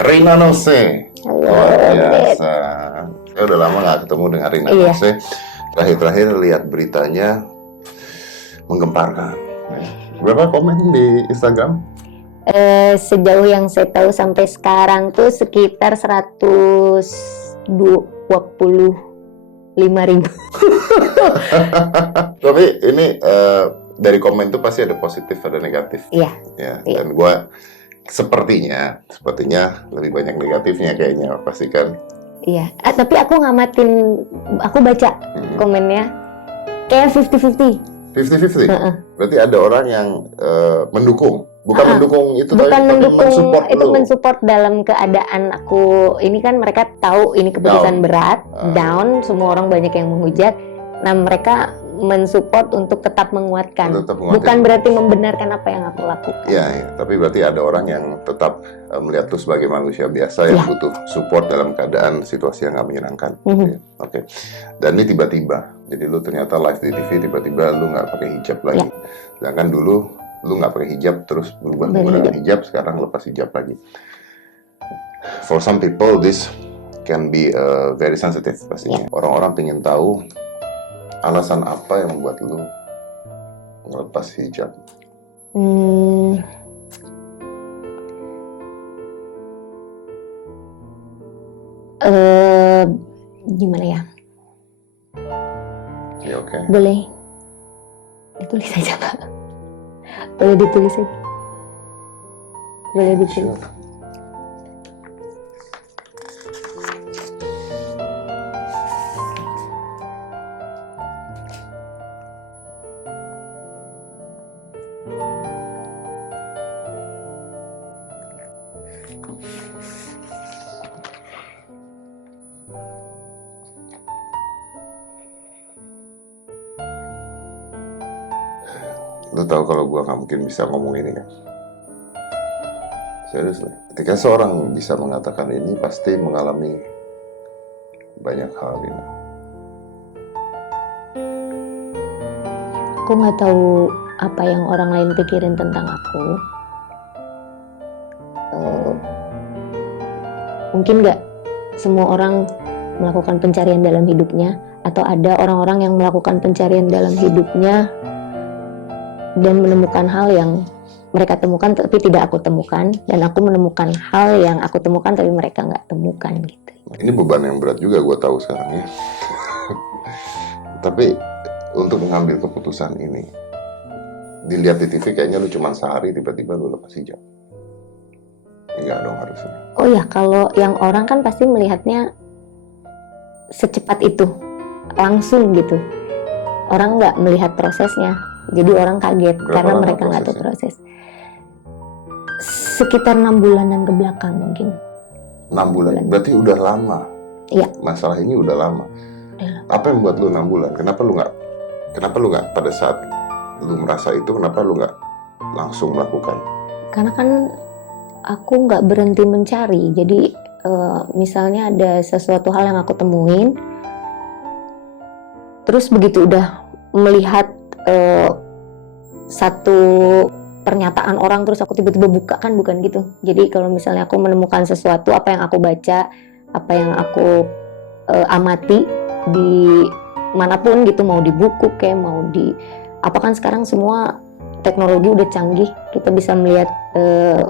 Rina Nose, Halo, luar Beb. biasa. Saya udah lama nggak ketemu dengan Rina Iya, Nose. Terakhir-terakhir lihat beritanya menggemparkan. Berapa komen di Instagram? sejauh yang saya tahu sampai sekarang tuh sekitar 125.000. Tapi ini dari komen tuh pasti ada positif, ada negatif. Iya, Ya, iya, dan gue sepertinya lebih banyak negatifnya kayaknya pasti kan. iya. Tapi aku ngamatin, aku baca komennya kayak 50-50. 50-50. Heeh. Berarti ada orang yang mendukung, bukan mendukung itu, Bukan tapi mendukung, mensupport itu lu. mensupport dalam keadaan aku ini kan mereka tahu ini keputusan Down. berat, down, semua orang banyak yang menghujat. Nah mereka mensupport untuk tetap menguatkan. Tetap menguatkan. Bukan berarti membenarkan apa yang aku lakukan. Ya, tapi berarti ada orang yang tetap melihat lu sebagai manusia biasa yang butuh support dalam keadaan situasi yang nggak menyenangkan. Oke. Dan ini tiba-tiba, jadi lu ternyata live di TV, tiba-tiba lu nggak pakai hijab lagi. Sedangkan dulu lu nggak pakai hijab, terus berubah menggunakan hijab, sekarang lepas hijab lagi. For some people, this can be very sensitive pastinya. Orang-orang pengen tahu alasan apa yang membuat lu ngelepas hijab. Gimana ya? Ya, oke. Boleh ditulis aja, Pak. Boleh ditulis aja. Boleh ditulis. Sure. Lu tahu kalau gua nggak mungkin bisa ngomong ini kan? Serius nih. Ketika seorang bisa mengatakan ini, pasti mengalami banyak hal ini. Aku nggak tahu apa yang orang lain pikirin tentang aku. Mungkin nggak semua orang melakukan pencarian dalam hidupnya, atau ada orang-orang yang melakukan pencarian dalam hidupnya dan menemukan hal yang mereka temukan tapi tidak aku temukan, dan aku menemukan hal yang aku temukan tapi mereka nggak temukan gitu. Ini beban yang berat juga gue tahu sekarang ya. Tapi untuk mengambil keputusan ini, dilihat di TV kayaknya lu cuma sehari tiba-tiba lu lepas hijab. Enggak dong harusnya. Oh ya, kalau yang orang kan pasti melihatnya secepat itu, langsung gitu. Orang nggak melihat prosesnya, jadi orang kaget. Berapa karena lama mereka nggak tahu prosesnya? proses. Sekitar 6 bulanan ke belakang mungkin. 6 bulan. Berarti udah lama. Iya. Masalah ini udah lama. Apa yang buat lu 6 bulan? Kenapa lu nggak pada saat lu merasa itu, kenapa lu nggak langsung melakukan? Karena kan aku nggak berhenti mencari. Jadi misalnya ada sesuatu hal yang aku temuin, terus begitu udah melihat satu pernyataan orang terus aku tiba-tiba buka, kan bukan gitu. Jadi kalau misalnya aku menemukan sesuatu, apa yang aku baca, apa yang aku amati di manapun gitu, mau di buku kayak mau di apa, kan sekarang semua teknologi udah canggih, kita bisa melihat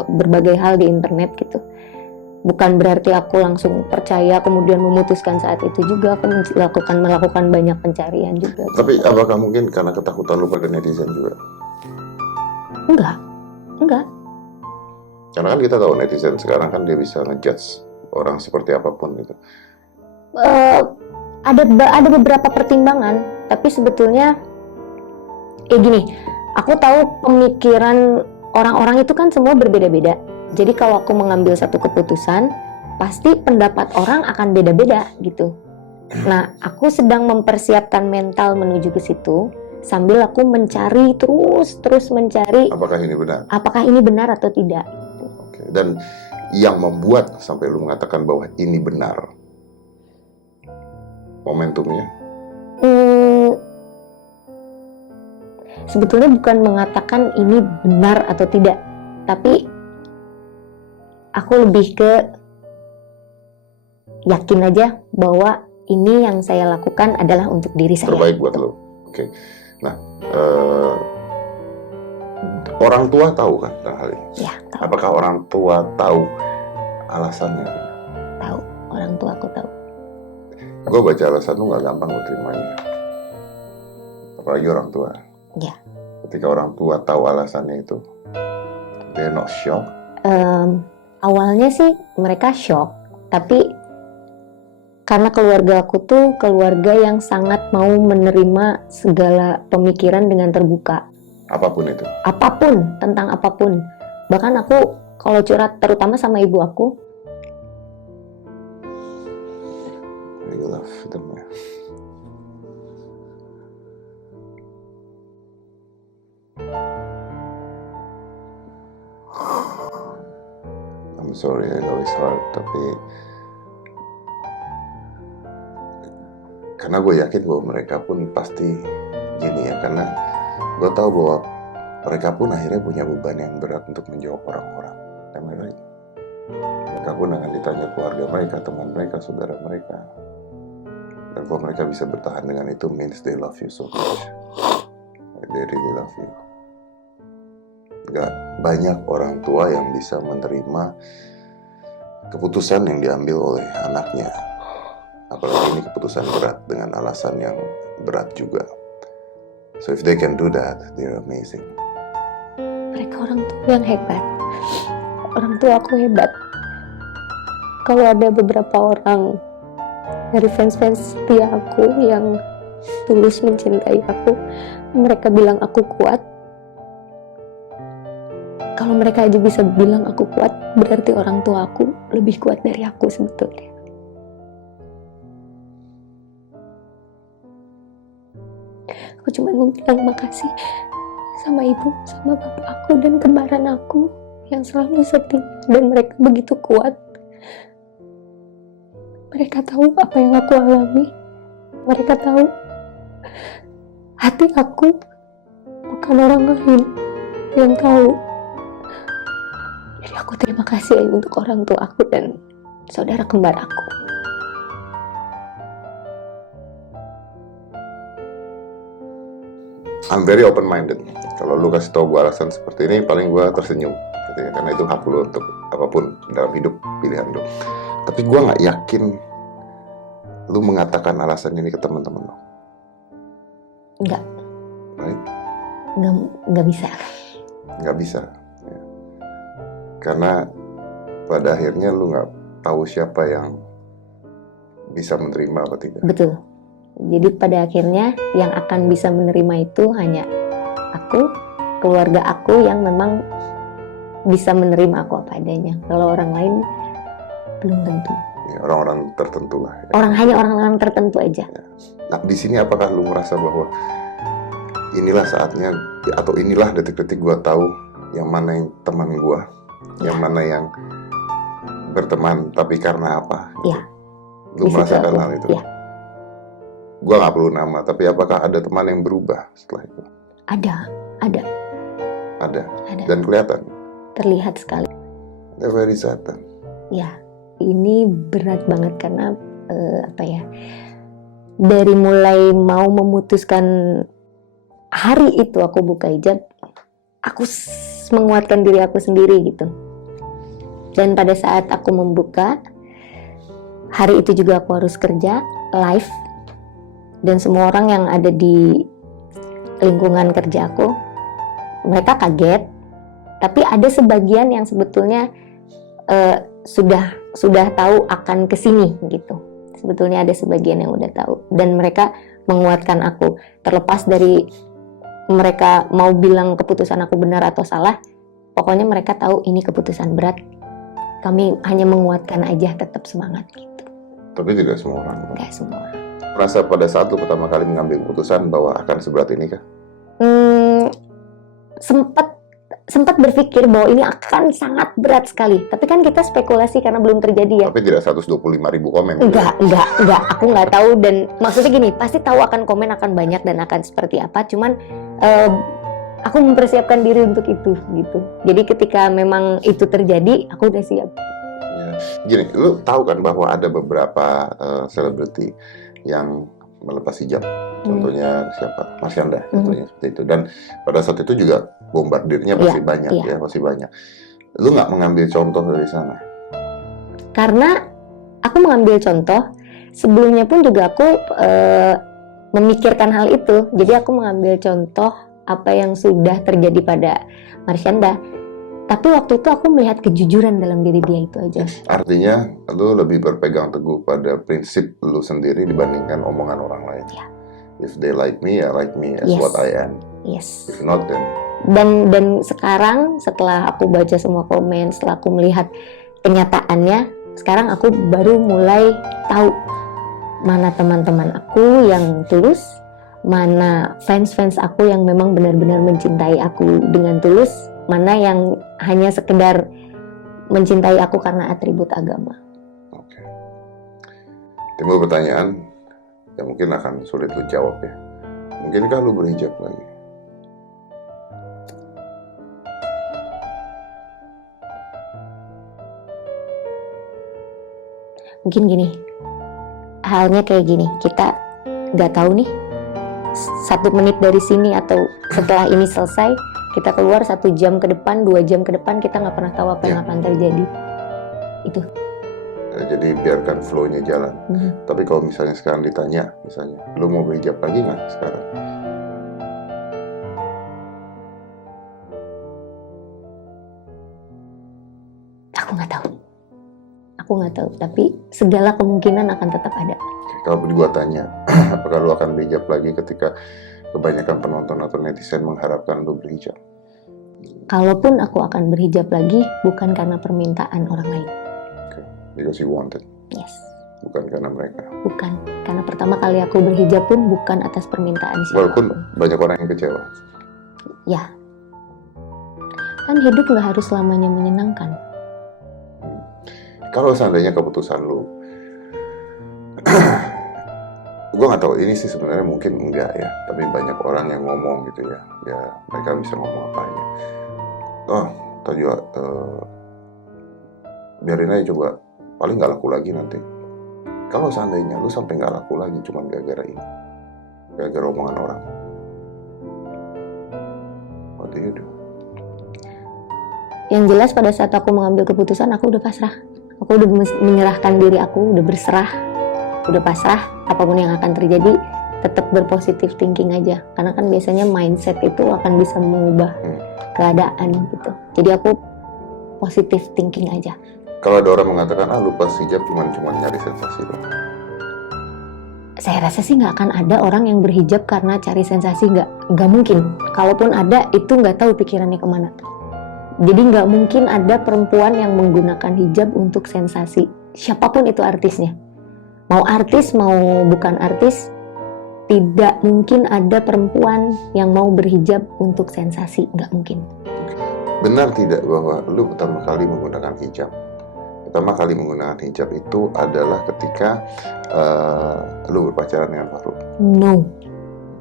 berbagai hal di internet gitu. Bukan berarti aku langsung percaya kemudian memutuskan saat itu juga, aku melakukan banyak pencarian juga. Tapi apakah mungkin karena ketakutan lu pada netizen juga? Enggak. Karena kan kita tahu netizen sekarang kan dia bisa ngejudge orang seperti apapun gitu. Ada beberapa pertimbangan, tapi sebetulnya gini, aku tahu pemikiran orang-orang itu kan semua berbeda-beda. Jadi kalau aku mengambil satu keputusan, pasti pendapat orang akan beda-beda gitu. Nah, aku sedang mempersiapkan mental menuju ke situ, sambil aku mencari terus mencari apakah ini benar atau tidak. Oke. Dan yang membuat sampai lu mengatakan bahwa ini benar, momentumnya? Sebetulnya bukan mengatakan ini benar atau tidak, tapi aku lebih ke yakin aja bahwa ini yang saya lakukan adalah untuk diri saya. Terbaik buat lo. Oke. Nah, orang tua tahu kan tentang hal ini? Ya, tahu. Apakah orang tua tahu alasannya? Tahu. Orang tua aku tahu. Gue baca alasan lu nggak gampang gue terimanya. Apalagi orang tua. Ya. Ketika orang tua tahu alasannya itu, they're not shocked. Awalnya sih mereka shock, tapi karena keluarga aku tuh keluarga yang sangat mau menerima segala pemikiran dengan terbuka. Apapun itu. Apapun, tentang apapun. Bahkan aku kalau curhat terutama sama ibu aku. You love them. I'm sorry, I know it's hard, tapi karena gue yakin bahwa mereka pun pasti gini ya, karena gue tahu bahwa mereka pun akhirnya punya beban yang berat untuk menjawab orang-orang. Am I right? Mereka pun akan ditanya keluarga mereka, teman mereka, saudara mereka. Dan kalau mereka bisa bertahan dengan itu, means they love you so much. They really love you. Gak banyak orang tua yang bisa menerima keputusan yang diambil oleh anaknya. Apalagi ini keputusan berat dengan alasan yang berat juga. So if they can do that, they're amazing. Mereka orang tua yang hebat. Orang tua aku hebat. Kalau ada beberapa orang dari fans-fans setia aku yang tulus mencintai aku, mereka bilang aku kuat. Kalau mereka aja bisa bilang aku kuat, berarti orang tua aku lebih kuat dari aku sebetulnya. Aku cuma mau bilang makasih sama ibu, sama bapak aku, dan kembaran aku yang selalu setia, dan mereka begitu kuat. Mereka tahu apa yang aku alami. Mereka tahu hati aku bukan orang lain yang tahu. Jadi aku terima kasih untuk orang tua aku dan saudara kembar aku. I'm very open-minded. Kalau lu kasih tau gue alasan seperti ini, paling gue tersenyum. Gitu ya. Karena itu hak lu untuk apapun dalam hidup, pilihan lu. Tapi gue nggak yakin lu mengatakan alasan ini ke teman-teman lu. Enggak. Right? Enggak bisa. Nggak bisa. Ya. Karena pada akhirnya lu nggak tahu siapa yang bisa menerima atau tidak. Betul. Jadi pada akhirnya yang akan bisa menerima itu hanya aku, keluarga aku yang memang bisa menerima aku apa adanya. Kalau orang lain belum tentu. Ya, orang-orang tertentu lah. Ya. Hanya orang-orang tertentu aja. Ya. Nah, di sini apakah lu merasa bahwa inilah saatnya atau inilah detik-detik gua tahu yang mana yang teman gua, yang mana yang berteman tapi karena apa? Iya. Lu merasakan hal itu? Iya. Gua nggak perlu nama, tapi apakah ada teman yang berubah setelah itu? Ada. Ada. Dan kelihatan. Terlihat sekali. They're very sad. Ya, ini berat banget karena dari mulai mau memutuskan hari itu aku buka hijab, aku menguatkan diri aku sendiri gitu. Dan pada saat aku membuka, hari itu juga aku harus kerja live. Dan semua orang yang ada di lingkungan kerjaku, mereka kaget. Tapi ada sebagian yang sebetulnya sudah tahu akan kesini gitu. Sebetulnya ada sebagian yang udah tahu. Dan mereka menguatkan aku. Terlepas dari mereka mau bilang keputusan aku benar atau salah, pokoknya mereka tahu ini keputusan berat. Kami hanya menguatkan aja, tetap semangat gitu. Tapi tidak semua orang. Enggak semua orang. Merasa pada saat lu pertama kali mengambil keputusan bahwa akan seberat ini kah? Sempat berpikir bahwa ini akan sangat berat sekali. Tapi kan kita spekulasi karena belum terjadi ya. Tapi tidak 125.000 komen. Enggak. Aku nggak tahu, dan maksudnya gini, pasti tahu akan komen akan banyak dan akan seperti apa. Cuman aku mempersiapkan diri untuk itu gitu. Jadi ketika memang itu terjadi, aku udah siap. Ya. Gini, lu tahu kan bahwa ada beberapa selebriti yang melepas hijab. Contohnya siapa? Marsyanda, contohnya seperti itu. Dan pada saat itu juga bombardirnya pasti banyak, ya pasti banyak. Lu nggak mengambil contoh dari sana? Karena aku mengambil contoh, sebelumnya pun juga aku memikirkan hal itu. Jadi aku mengambil contoh apa yang sudah terjadi pada Marsyanda. Tapi waktu itu aku melihat kejujuran dalam diri dia itu aja. Artinya lu lebih berpegang teguh pada prinsip lu sendiri dibandingkan omongan orang lain. Ya. If they like me, I like me as what I am. Yes. If not, then. Dan sekarang setelah aku baca semua komen, setelah aku melihat kenyataannya, sekarang aku baru mulai tahu mana teman-teman aku yang tulus, mana fans-fans aku yang memang benar-benar mencintai aku dengan tulus, mana yang hanya sekedar mencintai aku karena atribut agama. Oke. Timbul pertanyaan yang mungkin akan sulit lu jawab ya. Mungkinkah lu berhijab lagi? Mungkin gini, halnya kayak gini, kita nggak tahu nih 1 menit dari sini atau setelah ini selesai, kita keluar 1 jam ke depan, 2 jam ke depan, kita nggak pernah tahu apa yang akan terjadi. Itu. Jadi biarkan flow-nya jalan. Tapi kalau misalnya sekarang ditanya, misalnya, lu mau berhijab lagi nggak sekarang? Aku nggak tahu, tapi segala kemungkinan akan tetap ada. Kalau gua tanya, apakah lu akan berhijab lagi ketika kebanyakan penonton atau netizen mengharapkan lu berhijab? Kalaupun aku akan berhijab lagi, bukan karena permintaan orang lain. Okay. Because you wanted. Yes. Bukan karena mereka. Bukan, karena pertama kali aku berhijab pun bukan atas permintaan siapapun. Walaupun banyak orang yang kecewa. Ya. Kan hidup nggak harus selamanya menyenangkan. Kalau seandainya keputusan lu, gue nggak tahu ini sih sebenarnya mungkin enggak ya, tapi banyak orang yang ngomong gitu ya, ya mereka bisa ngomong apa aja. Oh, tadi biarin aja coba, paling nggak laku lagi nanti. Kalau seandainya lu sampai nggak laku lagi cuma gara-gara ini, gara-gara omongan orang, what do you do? Yang jelas pada saat aku mengambil keputusan, aku udah pasrah. Aku udah menyerahkan diri aku, udah berserah, udah pasrah. Apapun yang akan terjadi, tetap berpositif thinking aja. Karena kan biasanya mindset itu akan bisa mengubah keadaan gitu. Jadi aku positif thinking aja. Kalau ada orang mengatakan, lu pas hijab cuma nyari sensasi doang. Saya rasa sih nggak akan ada orang yang berhijab karena cari sensasi, nggak mungkin. Kalaupun ada, itu nggak tahu pikirannya kemana. Jadi nggak mungkin ada perempuan yang menggunakan hijab untuk sensasi. Siapapun itu artisnya. Mau artis, mau bukan artis, tidak mungkin ada perempuan yang mau berhijab untuk sensasi. Nggak mungkin. Benar tidak bahwa lu pertama kali menggunakan hijab? Pertama kali menggunakan hijab itu adalah ketika lu berpacaran dengan Fahrul? No.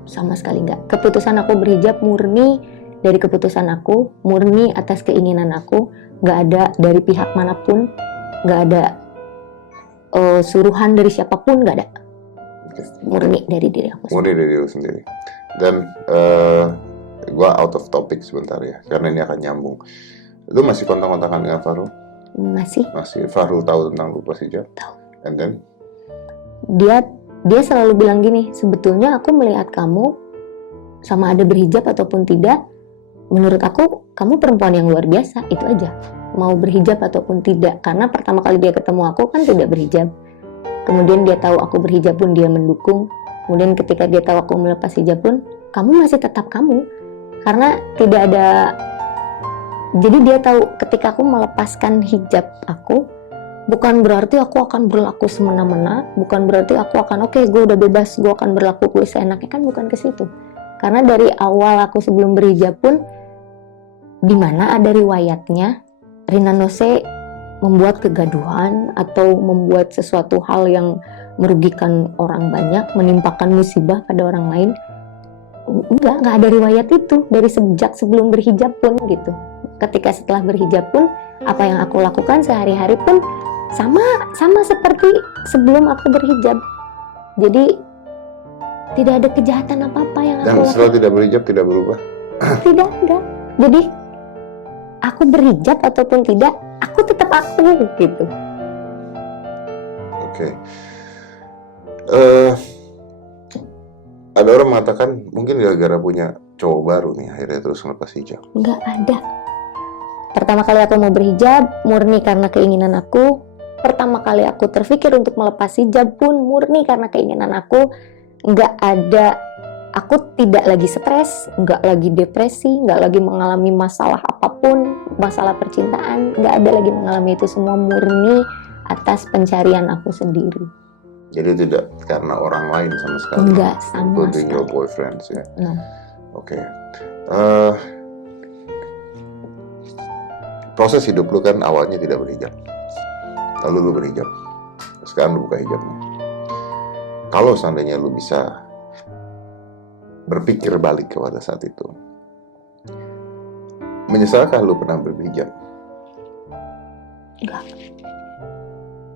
Sama sekali nggak. Keputusan aku berhijab murni dari keputusan aku, murni atas keinginan aku, nggak ada dari pihak manapun, nggak ada suruhan dari siapapun, nggak ada. Okay. Murni dari diri aku. Murni dari diri sendiri. Dan gua out of topic sebentar ya, karena ini akan nyambung. Lu masih kontak-kontakan dengan Fahrul? Masih. Masih. Fahrul tahu tentang lu pas hijab? Tahu. And then? Dia selalu bilang gini, sebetulnya aku melihat kamu sama ada berhijab ataupun tidak. Menurut aku, kamu perempuan yang luar biasa, itu aja. Mau berhijab ataupun tidak. Karena pertama kali dia ketemu aku kan tidak berhijab. Kemudian dia tahu aku berhijab pun dia mendukung. Kemudian ketika dia tahu aku melepas hijab pun, kamu masih tetap kamu. Karena tidak ada... Jadi dia tahu ketika aku melepaskan hijab aku, bukan berarti aku akan berlaku semena-mena. Bukan berarti aku akan, oke, gue udah bebas, gue akan berlaku gue seenaknya. Kan bukan ke situ. Karena dari awal aku sebelum berhijab pun, di mana ada riwayatnya Rina Nose membuat kegaduhan atau membuat sesuatu hal yang merugikan orang banyak, menimpakan musibah pada orang lain. nggak ada riwayat itu dari sejak sebelum berhijab pun gitu. Ketika setelah berhijab pun apa yang aku lakukan sehari-hari pun sama seperti sebelum aku berhijab. Jadi tidak ada kejahatan apa-apa yang Dan aku setelah lakukan. tidak berhijab tidak berubah. Tidak ada. Jadi aku berhijab ataupun tidak, aku tetap aku gitu. Oke. Ada orang mengatakan mungkin gara-gara punya cowok baru nih akhirnya terus ngelepas hijab. Nggak ada. Pertama kali aku mau berhijab murni karena keinginan aku. Pertama kali aku terpikir untuk melepas hijab pun murni karena keinginan aku. Nggak ada, aku tidak lagi stres, nggak lagi depresi, nggak lagi mengalami masalah apapun, masalah percintaan, nggak ada lagi mengalami itu, semua murni atas pencarian aku sendiri. Jadi tidak karena orang lain sama sekali. Enggak sama Including your sekali. boyfriends ya. No. Oke. Proses hidup lu kan awalnya tidak berhijab. Lalu lu berhijab. Sekarang lu buka hijabnya. Kalau seandainya lu bisa berpikir balik kepada saat itu, menyesalkah lu pernah berhijab? Enggak.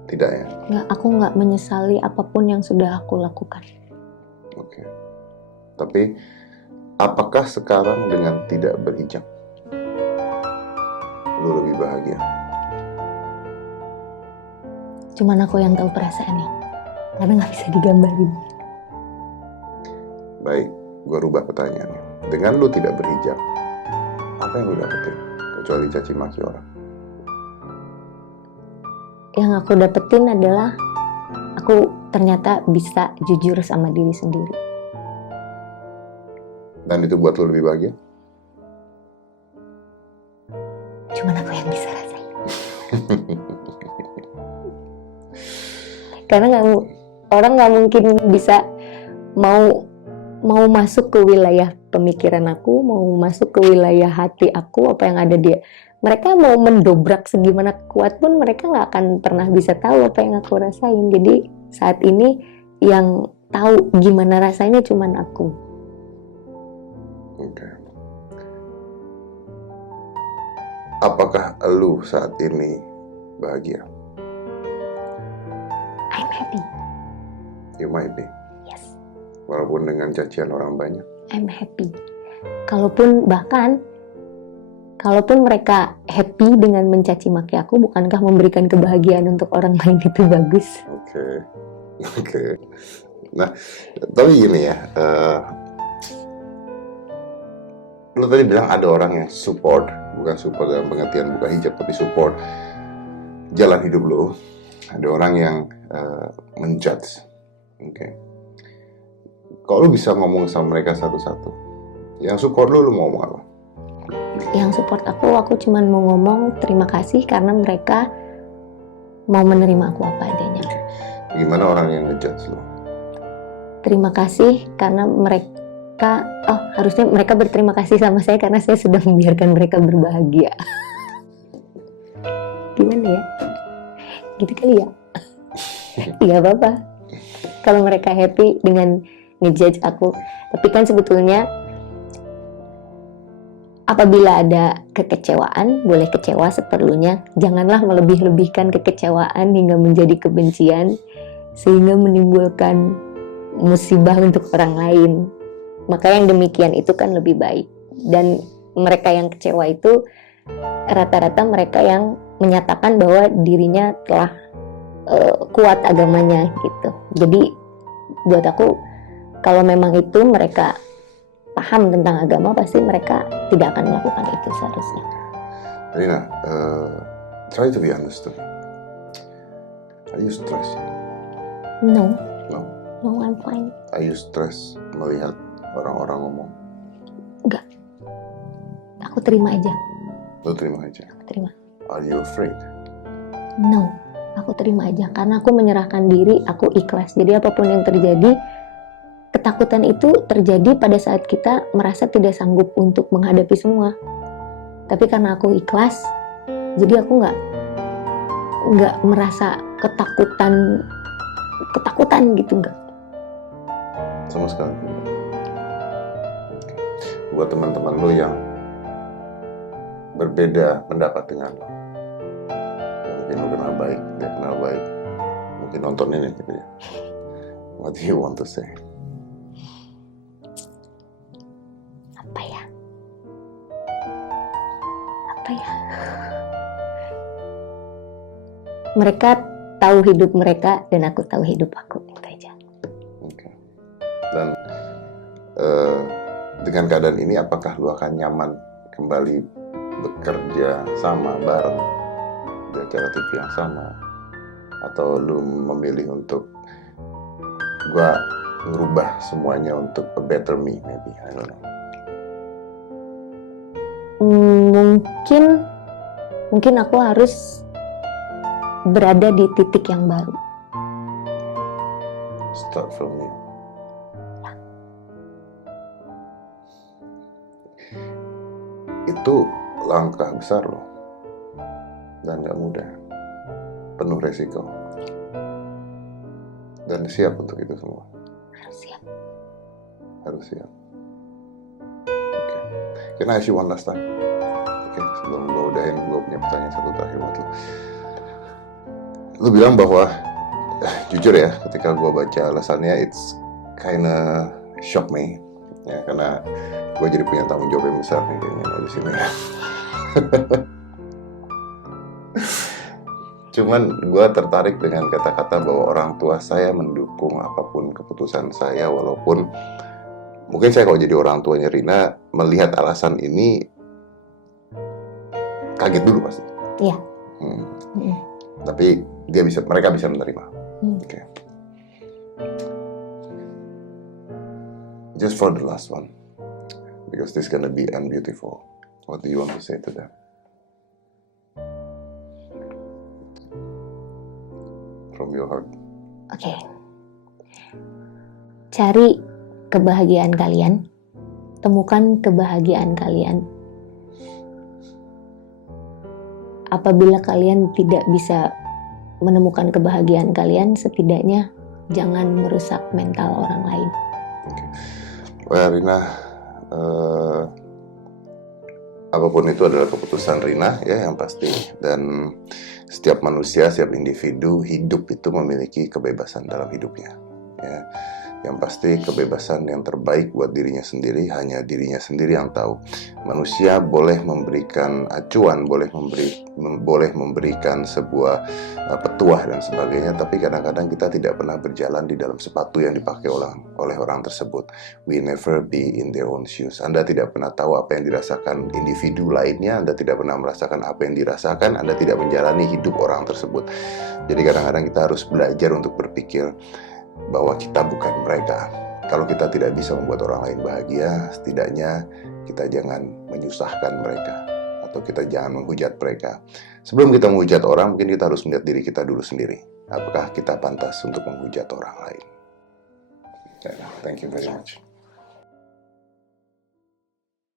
Tidak ya? Enggak, aku nggak menyesali apapun yang sudah aku lakukan. Oke. Tapi apakah sekarang dengan tidak berhijab lu lebih bahagia? Cuman aku yang tahu perasaannya, karena nggak bisa digambarin. Baik, gua rubah pertanyaannya. Dengan lu tidak berhijab, apa yang lu dapetin? Kecuali caci maki orang. Yang aku dapetin adalah aku ternyata bisa jujur sama diri sendiri. Dan itu buat lu lebih bahagia? Cuman aku yang bisa rasain. Karena orang nggak mungkin bisa mau masuk ke wilayah pemikiran aku, mau masuk ke wilayah hati aku, apa yang ada dia. Mereka mau mendobrak segimana kuat pun mereka nggak akan pernah bisa tahu apa yang aku rasain. Jadi saat ini yang tahu gimana rasanya cuman aku. Oke. Apakah lu saat ini bahagia? I'm happy. You might be. Yes, Walaupun dengan cacian orang banyak. I'm happy. Kalaupun mereka happy dengan mencaci maki aku, bukankah memberikan kebahagiaan untuk orang lain itu bagus? Oke. Oke. Nah, tapi gini ya. Lu tadi bilang ada orang yang support, bukan support dalam pengertian buka hijab, tapi support jalan hidup lu. Ada orang yang menjudge. Oke. Kalau lu bisa ngomong sama mereka satu-satu, yang support lu mau ngomong apa? Yang support aku cuman mau ngomong terima kasih karena mereka mau menerima aku apa adanya. Gimana orang yang ngejudge lu? Terima kasih karena harusnya mereka berterima kasih sama saya karena saya sudah membiarkan mereka berbahagia. Gimana ya? Gitu kali ya? Tidak apa-apa kalau mereka happy dengan ngejudge aku. Tapi kan sebetulnya apabila ada kekecewaan, boleh kecewa seperlunya. Janganlah melebih-lebihkan kekecewaan hingga menjadi kebencian, sehingga menimbulkan musibah untuk orang lain. Maka yang demikian itu kan lebih baik. Dan mereka yang kecewa itu rata-rata mereka yang menyatakan bahwa dirinya telah kuat agamanya gitu. Jadi buat aku, kalau memang itu mereka paham tentang agama, pasti mereka tidak akan melakukan itu seharusnya. Rina, try to be understood. Are you stressed? No, No. I'm fine. Are you stressed melihat orang-orang ngomong? Enggak. Aku terima aja. Lu terima aja. Aku terima. Are you afraid? No, aku terima aja. Karena aku menyerahkan diri, aku ikhlas. Jadi apapun yang terjadi, ketakutan itu terjadi pada saat kita merasa tidak sanggup untuk menghadapi semua. Tapi karena aku ikhlas, jadi aku nggak merasa ketakutan gitu, nggak. Sama sekali. buat teman-teman lo yang berbeda pendapat dengan lo, yang mungkin lo kenal baik, dia kenal baik, mungkin nonton ini gitu ya. What do you want to say? Apa ya? Apa ya? Mereka tahu hidup mereka dan aku tahu hidup aku, itu aja. Oke. Dan dengan keadaan ini, apakah lu akan nyaman kembali bekerja sama bareng di acara TV yang sama, atau lu memilih untuk gua ngerubah semuanya untuk a better me, maybe, I don't know. Mungkin aku harus berada di titik yang baru. Start from me. Itu langkah besar loh, dan gak mudah, penuh resiko, dan siap untuk itu semua. Harus siap. Harus siap. Oke. Can I ask you one last time? Oke, sebelum gue udahin, gue punya pertanyaan satu terakhir buat lo. Lo bilang bahwa, jujur ya, ketika gue baca alasannya, it's kinda shock me, ya, karena gue jadi punya tanggung jawab yang besar nih kayaknya di sini ya. Cuman gue tertarik dengan kata-kata bahwa orang tua saya mendukung apapun keputusan saya, walaupun mungkin saya kalau jadi orang tuanya Rina melihat alasan ini kaget dulu pasti. Iya. Tapi mereka bisa menerima. Okay. Just for the last one, because this gonna be beautiful. What do you want to say to them? From your heart. Oke. Cari kebahagiaan kalian, temukan kebahagiaan kalian. Apabila kalian tidak bisa menemukan kebahagiaan kalian, setidaknya jangan merusak mental orang lain. Okay. Well, Rina, apapun itu adalah keputusan Rina ya yang pasti, dan setiap manusia, setiap individu hidup itu memiliki kebebasan dalam hidupnya ya. Yang pasti kebebasan yang terbaik buat dirinya sendiri, hanya dirinya sendiri yang tahu. Manusia boleh memberikan acuan, boleh memberikan sebuah petuah dan sebagainya, tapi kadang-kadang kita tidak pernah berjalan di dalam sepatu yang dipakai oleh orang tersebut. We never be in their own shoes. Anda tidak pernah tahu apa yang dirasakan individu lainnya, Anda tidak pernah merasakan apa yang dirasakan, Anda tidak menjalani hidup orang tersebut. Jadi kadang-kadang kita harus belajar untuk berpikir bahwa kita bukan mereka. Kalau kita tidak bisa membuat orang lain bahagia, setidaknya kita jangan menyusahkan mereka, atau kita jangan menghujat mereka. Sebelum kita menghujat orang, mungkin kita harus melihat diri kita dulu sendiri. Apakah kita pantas untuk menghujat orang lain? Thank you very much.